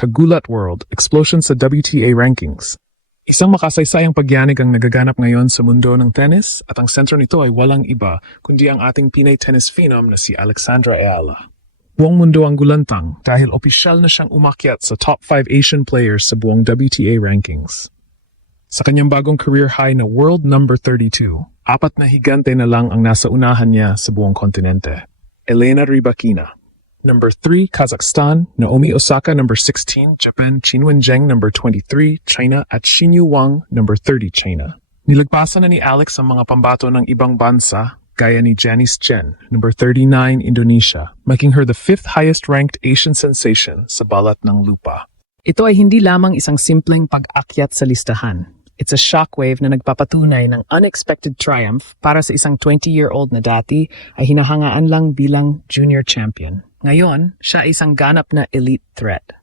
Kagulat World, Explosion sa WTA Rankings. Isang makasaysayang pagyanig ang nagaganap ngayon sa mundo ng tennis at ang sentro nito ay walang iba kundi ang ating Pinay tennis phenom na si Alexandra Ayala. Buong mundo ang gulantang dahil opisyal na siyang umakyat sa top 5 Asian players sa buong WTA Rankings. Sa kanyang bagong career high na world number 32, 4 na higante na lang ang nasa unahan niya sa buong kontinente. Elena Rybakina. Number 3, Kazakhstan, Naomi Osaka, number 16, Japan, Qin Wenjing, number 23, China, at Xinyu Wang, number 30, China. Nilagpasan na ni Alex ang mga pambato ng ibang bansa, gaya ni Janice Chen, number 39, Indonesia, making her the 5th highest-ranked Asian sensation sa balat ng lupa. Ito ay hindi lamang isang simpleng pag-akyat sa listahan. It's a shockwave na nagpapatunay ng unexpected triumph para sa isang 20-year-old na dati ay hinahangaan lang bilang junior champion. Ngayon, siya ay isang ganap na elite threat.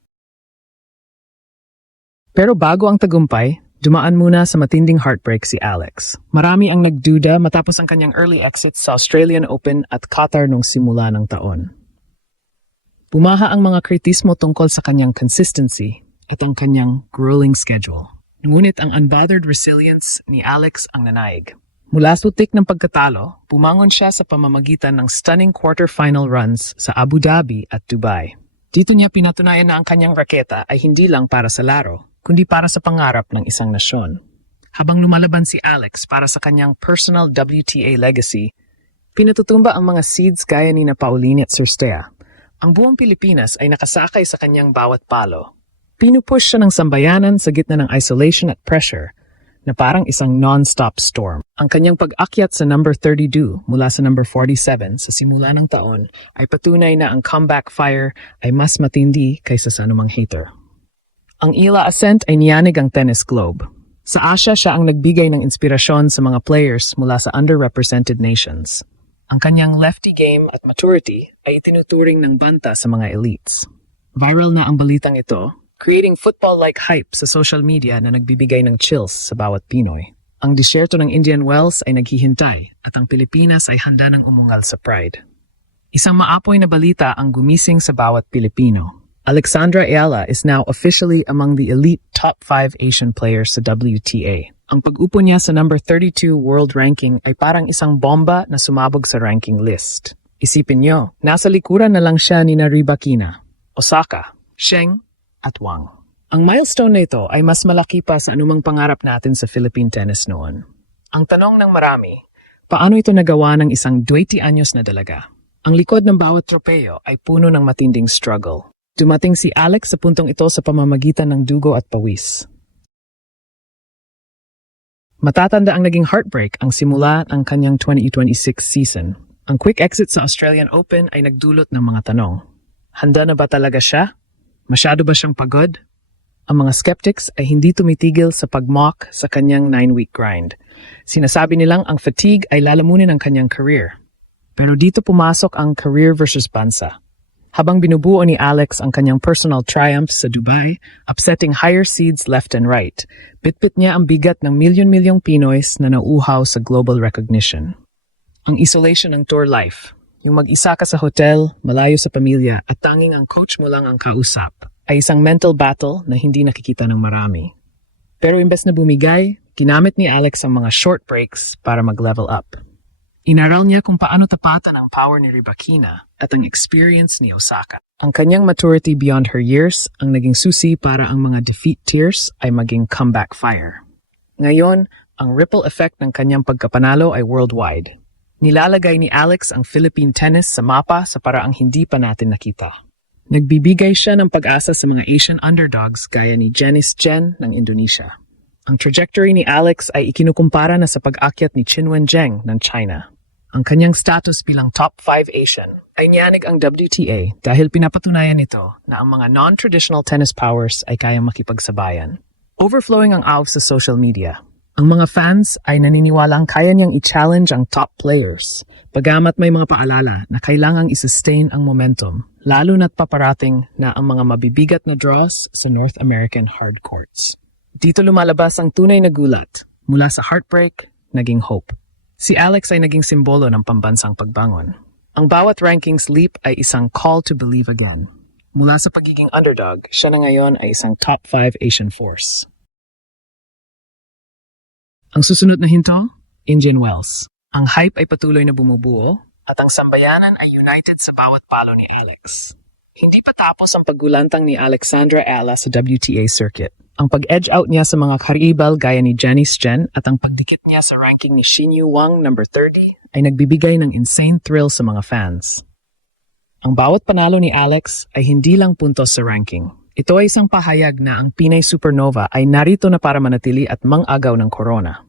Pero bago ang tagumpay, dumaan muna sa matinding heartbreak si Alex. Marami ang nagduda matapos ang kanyang early exit sa Australian Open at Qatar nung simula ng taon. Bumaha ang mga kritismo tungkol sa kanyang consistency at ang kanyang grueling schedule. Ngunit ang unbothered resilience ni Alex ang nanaig. Mula sutik ng pagkatalo, pumangon siya sa pamamagitan ng stunning quarter-final runs sa Abu Dhabi at Dubai. Dito niya pinatunayan na ang kanyang raketa ay hindi lang para sa laro, kundi para sa pangarap ng isang nasyon. Habang lumalaban si Alex para sa kanyang personal WTA legacy, pinatutumba ang mga seeds gaya ni Pauline at Cirstea. Ang buong Pilipinas ay nakasakay sa kanyang bawat palo. Pinupush siya ng sambayanan sa gitna ng isolation at pressure, na parang isang non-stop storm. Ang kanyang pag-akyat sa number 32 mula sa number 47 sa simula ng taon ay patunay na ang comeback fire ay mas matindi kaysa sa anumang hater. Ang Ila ascent ay niyanig ang tennis globe. Sa Asia, siya ang nagbigay ng inspirasyon sa mga players mula sa underrepresented nations. Ang kanyang lefty game at maturity ay itinuturing ng banta sa mga elites. Viral na ang balitang ito, creating football-like hype sa social media na nagbibigay ng chills sa bawat Pinoy. Ang disyerto ng Indian Wells ay naghihintay at ang Pilipinas ay handa ng umungal sa pride. Isang maapoy na balita ang gumising sa bawat Pilipino. Alexandra Ayala is now officially among the elite top 5 Asian players sa WTA. Ang pag-upo niya sa number 32 world ranking ay parang isang bomba na sumabog sa ranking list. Isipin niyo, nasa likuran na lang siya ni Rybakina, Osaka, Sheng, at Wang. Ang milestone na ito ay mas malaki pa sa anumang pangarap natin sa Philippine tennis noon. Ang tanong ng marami, paano ito nagawa ng isang 20 anyos na dalaga? Ang likod ng bawat tropeyo ay puno ng matinding struggle. Dumating si Alex sa puntong ito sa pamamagitan ng dugo at pawis. Matatanda ang naging heartbreak ang simula ng kanyang 2026 season. Ang quick exit sa Australian Open ay nagdulot ng mga tanong. Handa na ba talaga siya? Masyado ba siyang pagod? Ang mga skeptics ay hindi tumitigil sa pag-mock sa kanyang 9-week grind. Sinasabi nilang ang fatigue ay lalamunin ang kanyang career. Pero dito pumasok ang career versus bansa. Habang binubuo ni Alex ang kanyang personal triumphs sa Dubai, upsetting higher seeds left and right, bitbit niya ang bigat ng milyon-milyong Pinoys na nauuhaw sa global recognition. Ang isolation ng tour life, yung mag-isa ka sa hotel, malayo sa pamilya, at tanging ang coach mo lang ang kausap, ay isang mental battle na hindi nakikita ng marami. Pero imbes na bumigay, ginamit ni Alex ang mga short breaks para mag-level up. Inaral niya kung paano tapatan ang power ni Rybakina at ang experience ni Osaka. Ang kanyang maturity beyond her years ang naging susi para ang mga defeat tears ay maging comeback fire. Ngayon, ang ripple effect ng kanyang pagkapanalo ay worldwide. Nilalagay ni Alex ang Philippine tennis sa mapa sa paraang hindi pa natin nakita. Nagbibigay siya ng pag-asa sa mga Asian underdogs gaya ni Janice Chen ng Indonesia. Ang trajectory ni Alex ay ikinukumpara na sa pag-akyat ni Qin Wenjing ng China. Ang kanyang status bilang top 5 Asian ay niyanig ang WTA dahil pinapatunayan nito na ang mga non-traditional tennis powers ay kayang makipagsabayan. Overflowing ang awe sa social media. Ang mga fans ay naniniwalang kaya niyang i-challenge ang top players, bagamat may mga paalala na kailangang i-sustain ang momentum, lalo na't paparating na ang mga mabibigat na draws sa North American hard courts. Dito lumalabas ang tunay na gulat, mula sa heartbreak, naging hope. Si Alex ay naging simbolo ng pambansang pagbangon. Ang bawat rankings leap ay isang call to believe again. Mula sa pagiging underdog, siya na ngayon ay isang top 5 Asian force. Ang susunod na hinto, Indian Wells. Ang hype ay patuloy na bumubuo at ang sambayanan ay united sa bawat palo ni Alex. Hindi pa tapos ang paggulantang ni Alexandra Ella sa WTA circuit. Ang pag-edge out niya sa mga karibal gaya ni Janice Chen at ang pagdikit niya sa ranking ni Xinyu Wang number 30 ay nagbibigay ng insane thrill sa mga fans. Ang bawat panalo ni Alex ay hindi lang puntos sa ranking. Ito ay isang pahayag na ang Pinay Supernova ay narito na para manatili at mang-agaw ng corona.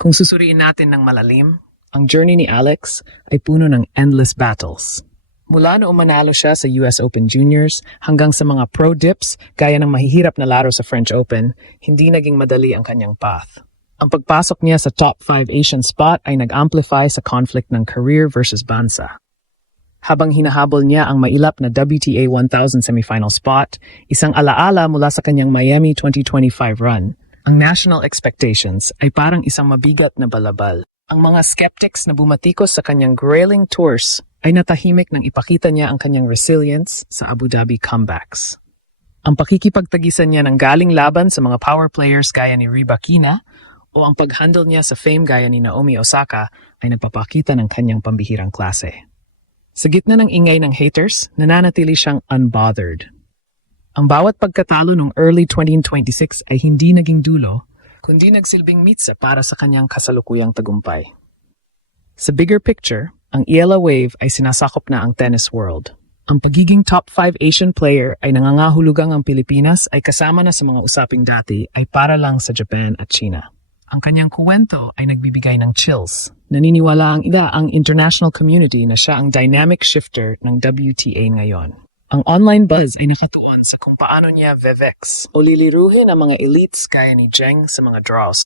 Kung susuriin natin ng malalim, ang journey ni Alex ay puno ng endless battles. Mula noong manalo siya sa US Open Juniors hanggang sa mga pro dips gaya ng mahihirap na laro sa French Open, hindi naging madali ang kanyang path. Ang pagpasok niya sa top 5 Asian spot ay nag-amplify sa conflict ng career versus bansa. Habang hinahabol niya ang mailap na WTA 1000 semifinal spot, isang alaala mula sa kanyang Miami 2025 run, ang national expectations ay parang isang mabigat na balabal. Ang mga skeptics na bumatikos sa kanyang grailing tours ay natahimik nang ipakita niya ang kanyang resilience sa Abu Dhabi comebacks. Ang pakikipagtagisan niya ng galing laban sa mga power players gaya ni Rybakina o ang pag-handle niya sa fame gaya ni Naomi Osaka ay nagpapakita ng kanyang pambihirang klase. Sa gitna ng ingay ng haters, nananatili siyang unbothered. Ang bawat pagkatalo noong early 2026 ay hindi naging dulo, kundi nagsilbing mitsa para sa kanyang kasalukuyang tagumpay. Sa bigger picture, ang Iela Wave ay sinasakop na ang tennis world. Ang pagiging top 5 Asian player ay nangangahulugang ang Pilipinas ay kasama na sa mga usaping dati ay para lang sa Japan at China. Ang kanyang kuwento ay nagbibigay ng chills. Naniniwala ang international community na siya ang dynamic shifter ng WTA ngayon. Ang online buzz ay nakatuon sa kung paano niya vevex o liliruhin ang mga elites gaya ni Zheng sa mga draws.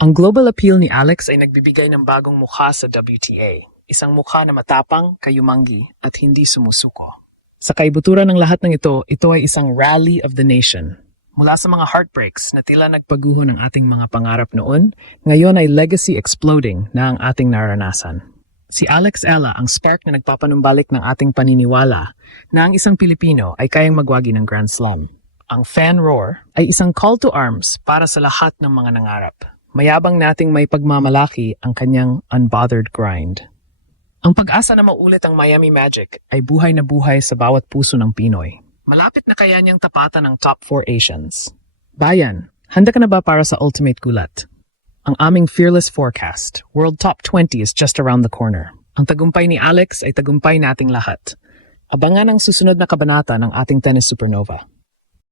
Ang global appeal ni Alex ay nagbibigay ng bagong mukha sa WTA. Isang mukha na matapang, kayumanggi, at hindi sumusuko. Sa kaibuturan ng lahat ng ito ay isang rally of the nation. Mula sa mga heartbreaks na tila nagpaguho ng ating mga pangarap noon, ngayon ay legacy exploding na ang ating naranasan. Si Alex Ella ang spark na nagpapanumbalik ng ating paniniwala na ang isang Pilipino ay kayang magwagi ng Grand Slam. Ang fan roar ay isang call to arms para sa lahat ng mga nangarap. Mayabang nating may pagmamalaki ang kanyang unbothered grind. Ang pag-asa na maulit ang Miami Magic ay buhay na buhay sa bawat puso ng Pinoy. Malapit na kaya niyang tapatan ng top 4 Asians. Bayan, handa ka na ba para sa ultimate gulat? Ang aming fearless forecast, World Top 20 is just around the corner. Ang tagumpay ni Alex ay tagumpay nating lahat. Abangan ang susunod na kabanata ng ating Tennis Supernova.